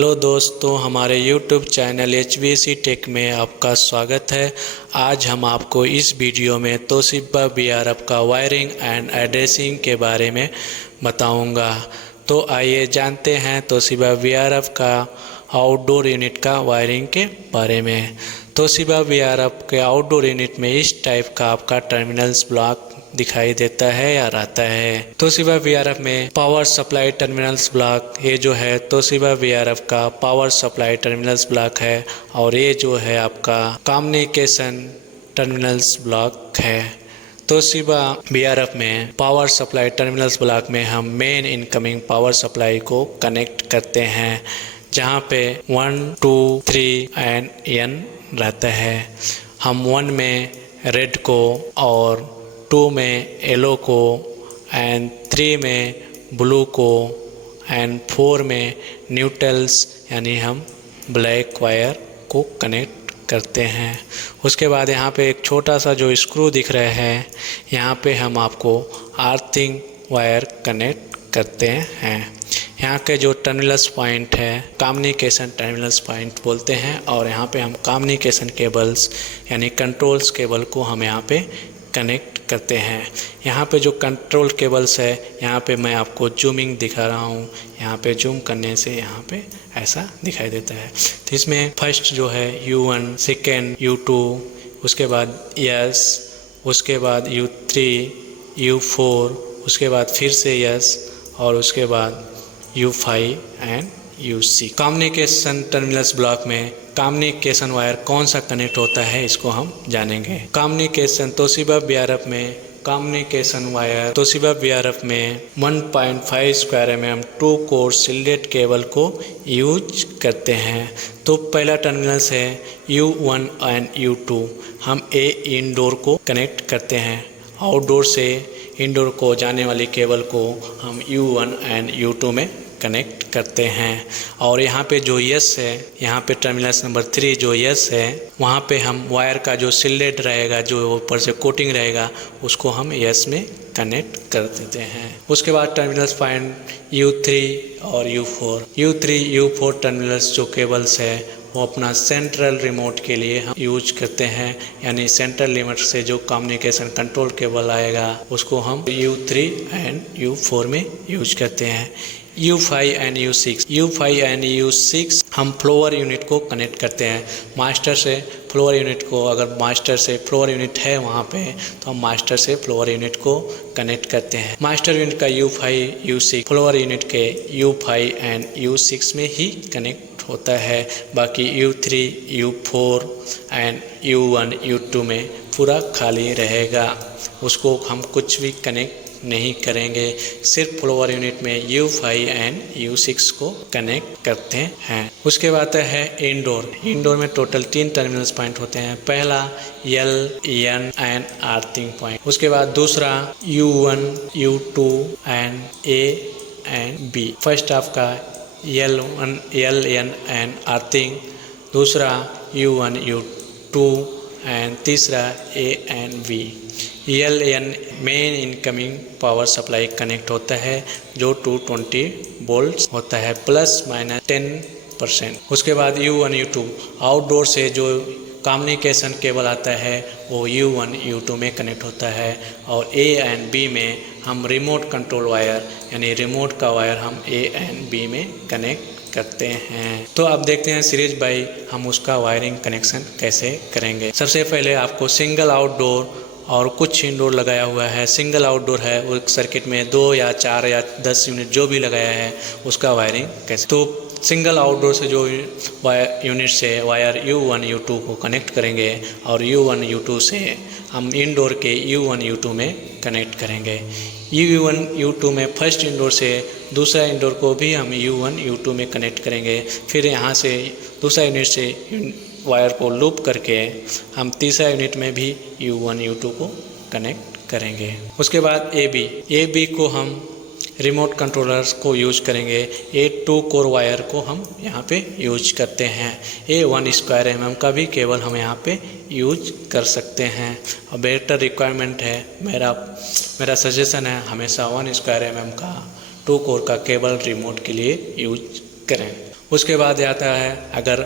Hello दोस्तों, हमारे YouTube channel HBC take में आपका स्वागत है। आज हम आपको इस वीडियो में तोशिबा VRF का वायरिंग एंड एड्रेसिंग के बारे में बताऊंगा। तो आइए जानते हैं तोशिबा VRF का आउटडोर यूनिट का वायरिंग के बारे में। तोशिबा VRF के आउटडोर यूनिट में इस टाइप का आपका टर्मिनल्स ब्लॉक दिखाई देता है या रहता है। तोशिबा VRF में पावर सप्लाई टर्मिनल्स ब्लॉक, ये जो है तोशिबा VRF का पावर सप्लाई टर्मिनल्स ब्लॉक है, और ये जो है आपका कम्युनिकेशन टर्मिनल्स ब्लॉक है। तोशिबा VRF में पावर सप्लाई टर्मिनल्स ब्लॉक में हम मेन इनकमिंग पावर सप्लाई को कनेक्ट करते हैं, जहाँ पे 1, 2, 3 एंड N रहता है। हम 1 में रेड को और 2 में येलो को एंड 3 में ब्लू को एंड 4 में न्यूट्रल्स यानी हम ब्लैक वायर को कनेक्ट करते हैं। उसके बाद यहाँ पे एक छोटा सा जो स्क्रू दिख रहा है, यहाँ पे हम आपको अर्थिंग वायर कनेक्ट करते हैं। यहाँ के जो टर्मिनल्स पॉइंट है कम्युनिकेशन टर्मिनल्स पॉइंट बोलते हैं, और यहाँ पे हम कम्युनिकेशन केबल्स यानी कंट्रोल्स केबल को हम यहाँ पे कनेक्ट करते हैं। यहाँ पे जो कंट्रोल केबल्स है, यहाँ पे मैं आपको जूमिंग दिखा रहा हूँ। यहाँ पे जूम करने से यहाँ पे ऐसा दिखाई देता है। तो इसमें फर्स्ट जो है U1, सेकेंड U2, उसके बाद यस, उसके बाद U3, U4, उसके बाद फिर से यस, और उसके बाद U5 and U6। Communication terminals block में कम्युनिकेशन वायर कौन सा कनेक्ट होता है, इसको हम जानेंगे। कम्युनिकेशन तोशिबा VRF में कम्युनिकेशन वायर तोशिबा VRF में 1.5 स्क्वायर mm 2 कोर सिल्डेड केबल को यूज करते हैं। तो पहला टर्मिनल्स है U1 एंड U2। हम इंडोर को कनेक्ट करते हैं। आउटडोर से इंडोर को जाने वाली केबल को हम U1 एंड U2 में कनेक्ट करते हैं। और यहाँ पे जो यस है, यहाँ पे टर्मिनल्स नंबर 3 जो यस है, वहाँ पे हम वायर का जो सिलेट रहेगा, जो ऊपर से कोटिंग रहेगा, उसको हम यस में कनेक्ट कर देते हैं। उसके बाद टर्मिनल्स पॉइंट U3 और U4 U4 टर्मिनल्स जो केबल्स है वो अपना सेंट्रल रिमोट के लिए हम यूज करते हैं, यानी सेंट्रल लिमिट से जो कम्युनिकेशन कंट्रोल केबल आएगा उसको हम U3 एंड U4 में यूज करते हैं। U5 एंड U6 हम फ्लोअर यूनिट को कनेक्ट करते हैं। मास्टर से फ्लोअर यूनिट को, अगर मास्टर से फ्लोअर यूनिट है वहाँ पे, तो हम मास्टर से फ्लोअर यूनिट को कनेक्ट करते हैं। मास्टर यूनिट का U5 U6 फ्लोअर यूनिट के U5 एंड U6 में ही कनेक्ट होता है। बाकी U3 U4 and U1 U2 में पूरा खाली रहेगा, उसको हम कुछ भी कनेक्ट नहीं करेंगे। सिर्फ फ्लोअर यूनिट में U5 एंड U6 को कनेक्ट करते हैं। उसके बाद है इंडोर में टोटल 3 टर्मिनल्स पॉइंट होते हैं। पहला L, N and earthing point. उसके बाद दूसरा U1 U2 and A and B। First आपका L1 L, N and earthing, दूसरा U1 U2 एंड तीसरा A and B। LN main incoming power supply connect होता है, जो 220 वोल्ट होता है ±10%। उसके बाद U1 U2 आउटडोर से जो कम्युनिकेशन केबल आता है वो U1 U2 में कनेक्ट होता है, और A एंड B में हम रिमोट कंट्रोल वायर यानी रिमोट का वायर हम A एंड B में कनेक्ट करते हैं। तो अब देखते हैं सीरीज बाई हम उसका वायरिंग कनेक्शन कैसे करेंगे। सबसे पहले आपको सिंगल आउटडोर और कुछ इंडोर लगाया हुआ है। सिंगल आउटडोर है, वो सर्किट में 2 या 4 या 10 यूनिट जो भी लगाया है उसका वायरिंग कैसे। तो सिंगल आउटडोर से जो यूनिट से वायर U1 U2 को कनेक्ट करेंगे, और U1 U2 से हम इंडोर के U1 U2 में कनेक्ट करेंगे। U1 U2 में फर्स्ट इंडोर से दूसरा इंडोर को भी हम U1 U2 में कनेक्ट करेंगे। फिर यहाँ से दूसरा यूनिट से वायर को लूप करके हम तीसरा यूनिट में भी U1 U2 को कनेक्ट करेंगे। उसके बाद AB को हम रिमोट कंट्रोलर्स को यूज करेंगे। A2 कोर वायर को हम यहाँ पे यूज करते हैं। A1 स्क्वायर mm का भी केबल हम यहाँ पे यूज कर सकते हैं। और बेटर रिक्वायरमेंट है, मेरा सजेशन है हमेशा 1 स्क्वायर mm का 2 कोर का केबल रिमोट के लिए यूज करें। उसके बाद आता है अगर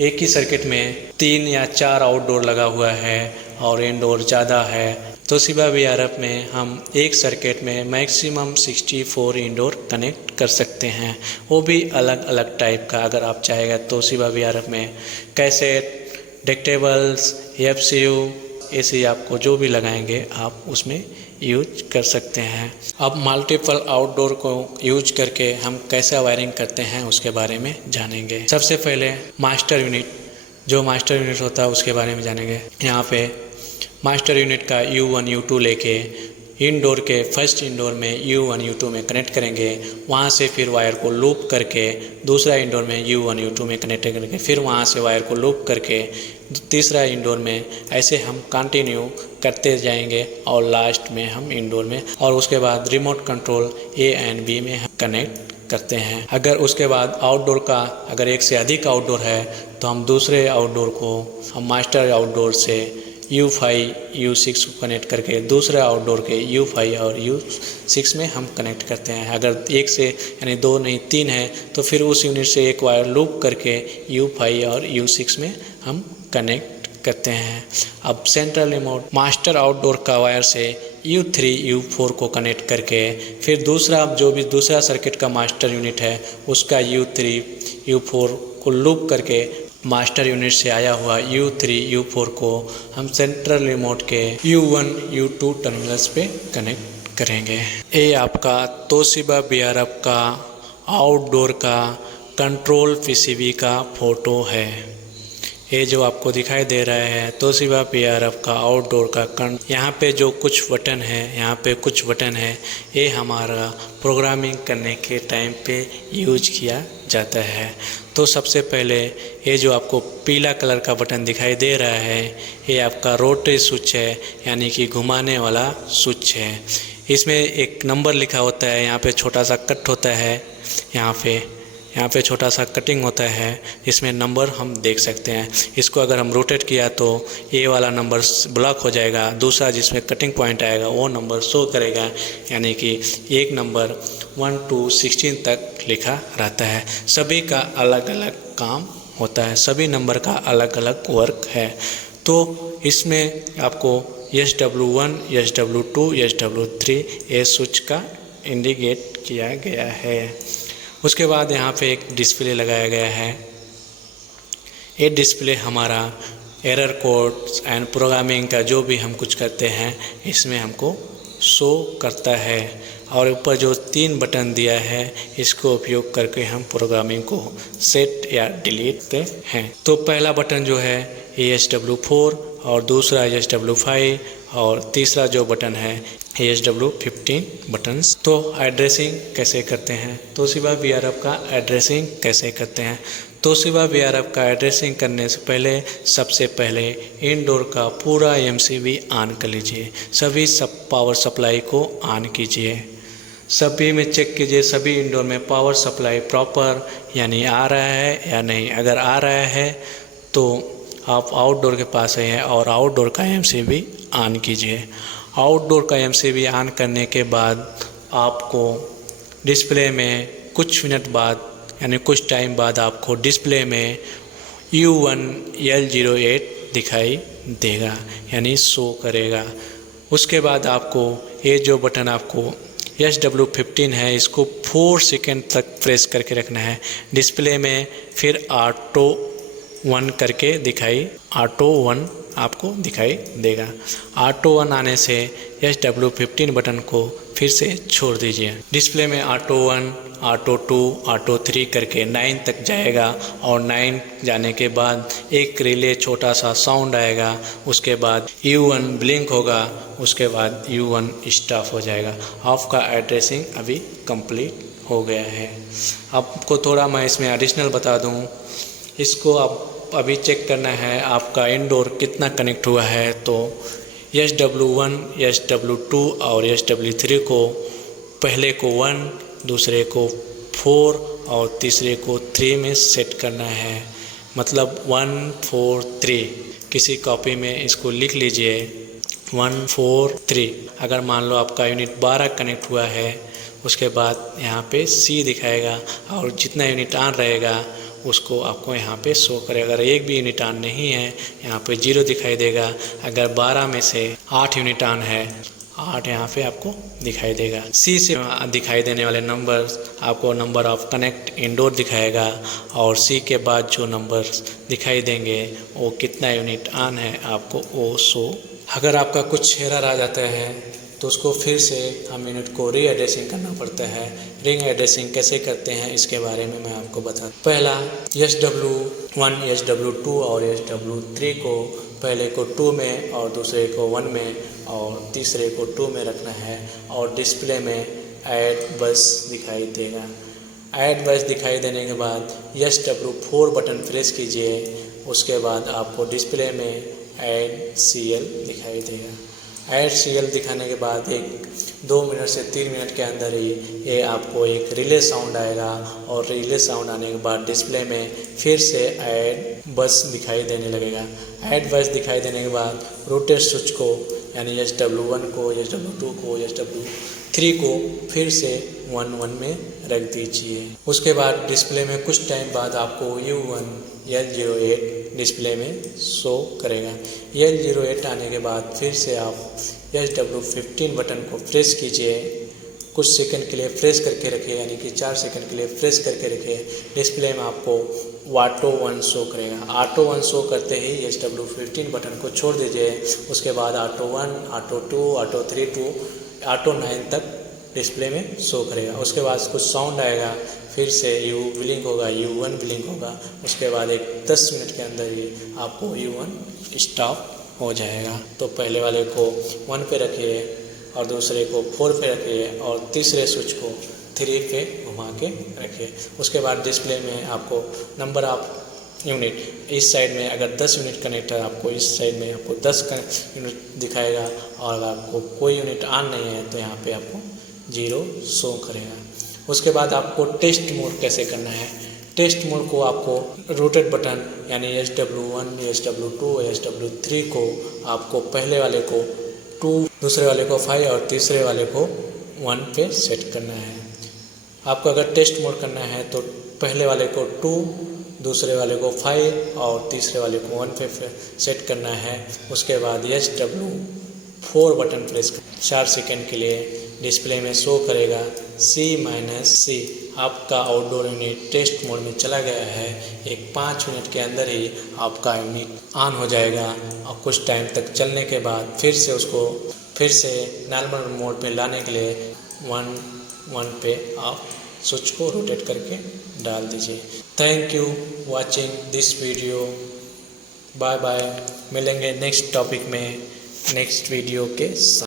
एक ही सर्किट में 3 या 4 आउटडोर लगा हुआ है और इनडोर ज़्यादा है तो तोशिबा VRF में हम एक सर्किट में मैक्सिमम 64 इंडोर कनेक्ट कर सकते हैं, वो भी अलग अलग टाइप का। अगर आप चाहेगा तो तोशिबा VRF में कैसेट, डेक्टेबल्स, FCU ऐसे आपको जो भी लगाएंगे आप उसमें यूज कर सकते हैं। अब मल्टीपल आउटडोर को यूज करके हम कैसा वायरिंग करते हैं उसके बारे में जानेंगे। सबसे पहले मास्टर यूनिट, जो मास्टर यूनिट होता है उसके बारे में जानेंगे। यहाँ पे मास्टर यूनिट का U1 U2 लेके इनडोर के फर्स्ट इनडोर में U1 U2 में कनेक्ट करेंगे, वहाँ से फिर वायर को लूप करके दूसरा इनडोर में U1 U2 में कनेक्ट करेंगे, फिर वहाँ से वायर को लूप करके तीसरा इंडोर में, ऐसे हम कंटिन्यू करते जाएंगे और लास्ट में हम इंडोर में, और उसके बाद remote control A and B में हम कनेक्ट करते हैं। अगर उसके बाद आउटडोर का अगर एक से अधिक आउटडोर है तो हम दूसरे आउटडोर को हम मास्टर आउटडोर से U5 U6 को कनेक्ट करके दूसरे आउटडोर के U5 और U6 में हम कनेक्ट करते हैं। अगर एक से यानी 2 नहीं 3 है तो फिर उस यूनिट से एक वायर लूप करके U5 और U6 में हम कनेक्ट करते हैं। अब सेंट्रल रिमोट मास्टर आउटडोर का वायर से U3 U4 को कनेक्ट करके फिर दूसरा जो भी दूसरा सर्किट का मास्टर यूनिट है उसका U3 U4 को लूप करके मास्टर यूनिट से आया हुआ U3 U4 को हम सेंट्रल रिमोट के U1 U2 टर्मिनल्स पे कनेक्ट करेंगे। ये आपका तोशिबा VRF का आउटडोर का कंट्रोल PCB का फ़ोटो है। ये जो आपको दिखाई दे रहा है तोशिबा VRF का आउटडोर का यहाँ पे जो कुछ बटन है, यहाँ पे कुछ बटन है, ये हमारा प्रोग्रामिंग करने के टाइम पे यूज किया जाता है। तो सबसे पहले ये जो आपको पीला कलर का बटन दिखाई दे रहा है ये आपका रोटरी स्विच है, यानी कि घुमाने वाला स्विच है। इसमें एक नंबर लिखा होता है, यहाँ पे छोटा सा कट होता है, यहाँ पे छोटा सा कटिंग होता है, इसमें नंबर हम देख सकते हैं। इसको अगर हम रोटेट किया तो ये वाला नंबर ब्लॉक हो जाएगा, दूसरा जिसमें कटिंग पॉइंट आएगा वो नंबर शो करेगा, यानी कि एक नंबर 1 to 16 तक लिखा रहता है। सभी का अलग अलग काम होता है, सभी नंबर का अलग अलग वर्क है। तो इसमें आपको SW1 SW2 SW3 ये स्विच का इंडिकेट किया गया है। उसके बाद यहाँ पे एक डिस्प्ले लगाया गया है। ये डिस्प्ले हमारा एरर कोड्स एंड प्रोग्रामिंग का जो भी हम कुछ करते हैं इसमें हमको शो करता है, और ऊपर जो 3 बटन दिया है इसको उपयोग करके हम प्रोग्रामिंग को सेट या डिलीट करते हैं। तो पहला बटन जो है SW4 और दूसरा SW5 और तीसरा जो बटन है SW15 बटन्स। तो एड्रेसिंग कैसे करते हैं, तोशिबा VRF का एड्रेसिंग कैसे करते हैं। तोशिबा VRF का एड्रेसिंग करने से पहले सबसे पहले इनडोर का पूरा MCB ऑन कर लीजिए, सभी पावर सप्लाई को ऑन कीजिए, सभी में चेक कीजिए सभी इंडोर में पावर सप्लाई प्रॉपर यानी आ रहा है या नहीं। अगर आ रहा है तो आप आउटडोर के पास हैं और आउटडोर का MCB ऑन कीजिए। आउटडोर का MCB ऑन करने के बाद आपको डिस्प्ले में कुछ मिनट बाद यानी कुछ टाइम बाद आपको डिस्प्ले में U1 L08 दिखाई देगा, यानी शो करेगा। उसके बाद आपको ये जो बटन आपको SW15 है इसको 4 सेकेंड तक प्रेस करके रखना है डिस्प्ले में, फिर ऑटो 1 करके ऑटो 1 आपको दिखाई देगा। ऑटो 1 आने से SW15 बटन को फिर से छोड़ दीजिए। डिस्प्ले में ऑटो 1, ऑटो 2, ऑटो 3 करके 9 तक जाएगा, और 9 जाने के बाद एक रिले छोटा सा साउंड आएगा, उसके बाद U1 ब्लिंक होगा, उसके बाद U1 स्टॉप हो जाएगा। आपका एड्रेसिंग अभी कंप्लीट हो गया है। आपको थोड़ा मैं इसमें एडिशनल बता दूं, इसको आप अभी चेक करना है आपका इंडोर कितना कनेक्ट हुआ है। तो SW1 SW2 और SW3 को पहले को 1, दूसरे को 4 और तीसरे को 3 में सेट करना है, मतलब 1 4 3। किसी कॉपी में इसको लिख लीजिए 1 4 3। अगर मान लो आपका यूनिट 12 कनेक्ट हुआ है, उसके बाद यहाँ पे C दिखाएगा और जितना यूनिट ऑन रहेगा उसको आपको यहाँ पे शो करेगा। अगर एक भी यूनिट ऑन नहीं है यहाँ पे 0 दिखाई देगा। अगर 12 में से 8 यूनिट ऑन है 8 यहाँ पे आपको दिखाई देगा। सी से दिखाई देने वाले नंबर आपको नंबर ऑफ कनेक्ट इंडोर दिखाएगा और सी के बाद जो नंबर दिखाई देंगे वो कितना यूनिट ऑन है आपको वो शो। अगर आपका कुछ एरर आ जाता है तो उसको फिर से हम यूनिट को री एड्रेसिंग करना पड़ता है। रिंग एड्रेसिंग कैसे करते हैं इसके बारे में मैं आपको बता। पहला SW1, SW2 और SW3 को पहले को 2 में और दूसरे को 1 में और तीसरे को 2 में रखना है और डिस्प्ले में ऐड बस दिखाई देगा। ऐड बस दिखाई देने के बाद SW4 बटन प्रेस कीजिए। उसके बाद आपको डिस्प्ले में ऐड CL दिखाई देगा। ऐड CL दिखाने के बाद 2 मिनट से 3 मिनट के अंदर ही ये आपको एक रिले साउंड आएगा और रिले साउंड आने के बाद डिस्प्ले में फिर से ऐड बस दिखाई देने लगेगा। ऐड बस दिखाई देने के बाद रोटेट स्विच को यानी SW1 को, SW2 को, SW3 को फिर से 1 में रख दीजिए। उसके बाद डिस्प्ले में कुछ टाइम बाद आपको U1 L08 डिस्प्ले में शो करेगा। L08 आने के बाद फिर से आप SW15 बटन को प्रेस कीजिए। कुछ सेकंड के लिए प्रेस करके रखिए यानी कि 4 सेकंड के लिए प्रेस करके रखिए। डिस्प्ले में आपको ऑटो 1 शो करेगा। ऑटो 1 शो करते ही SW15 बटन को छोड़ दीजिए। उसके बाद auto 1, auto 2, auto 3 to auto 9 तक डिस्प्ले में शो करेगा। उसके बाद कुछ साउंड आएगा, फिर से U ब्लिंक होगा, U1 ब्लिंक होगा। उसके बाद 10 मिनट के अंदर ही आपको U1 स्टॉप हो जाएगा। तो पहले वाले को 1 पे रखिए और दूसरे को 4 पे रखिए और तीसरे स्विच को 3 पे घुमा के रखिए। उसके बाद डिस्प्ले में आपको नंबर ऑफ यूनिट इस साइड में अगर 10 यूनिट कनेक्ट है आपको इस साइड में आपको 10 यूनिट दिखाएगा और अगर आपको कोई यूनिट ऑन नहीं है तो यहाँ पे आपको 0 शो करेगा। उसके बाद आपको टेस्ट मोड कैसे करना है। टेस्ट मोड को आपको रोटेट बटन यानी SW1, SW2, SW3 को आपको पहले वाले को 2, दूसरे वाले को 5 और तीसरे वाले को 1 पे सेट करना है। आपको अगर टेस्ट मोड करना है तो पहले वाले को 2, दूसरे वाले को 5 और तीसरे वाले को 1 पे सेट करना है। उसके बाद SW4 बटन प्रेस 4 सेकंड के लिए डिस्प्ले में शो करेगा C-C। आपका आउटडोर यूनिट टेस्ट मोड में चला गया है। एक 5 मिनट के अंदर ही आपका यूनिट ऑन हो जाएगा और कुछ टाइम तक चलने के बाद फिर से उसको फिर से नॉर्मल मोड पे लाने के लिए 1 पे आप स्विच को रोटेट करके डाल दीजिए। Thank you watching this video. Bye bye. मिलेंगे नेक्स्ट टॉपिक में नेक्स्ट वीडियो के साथ।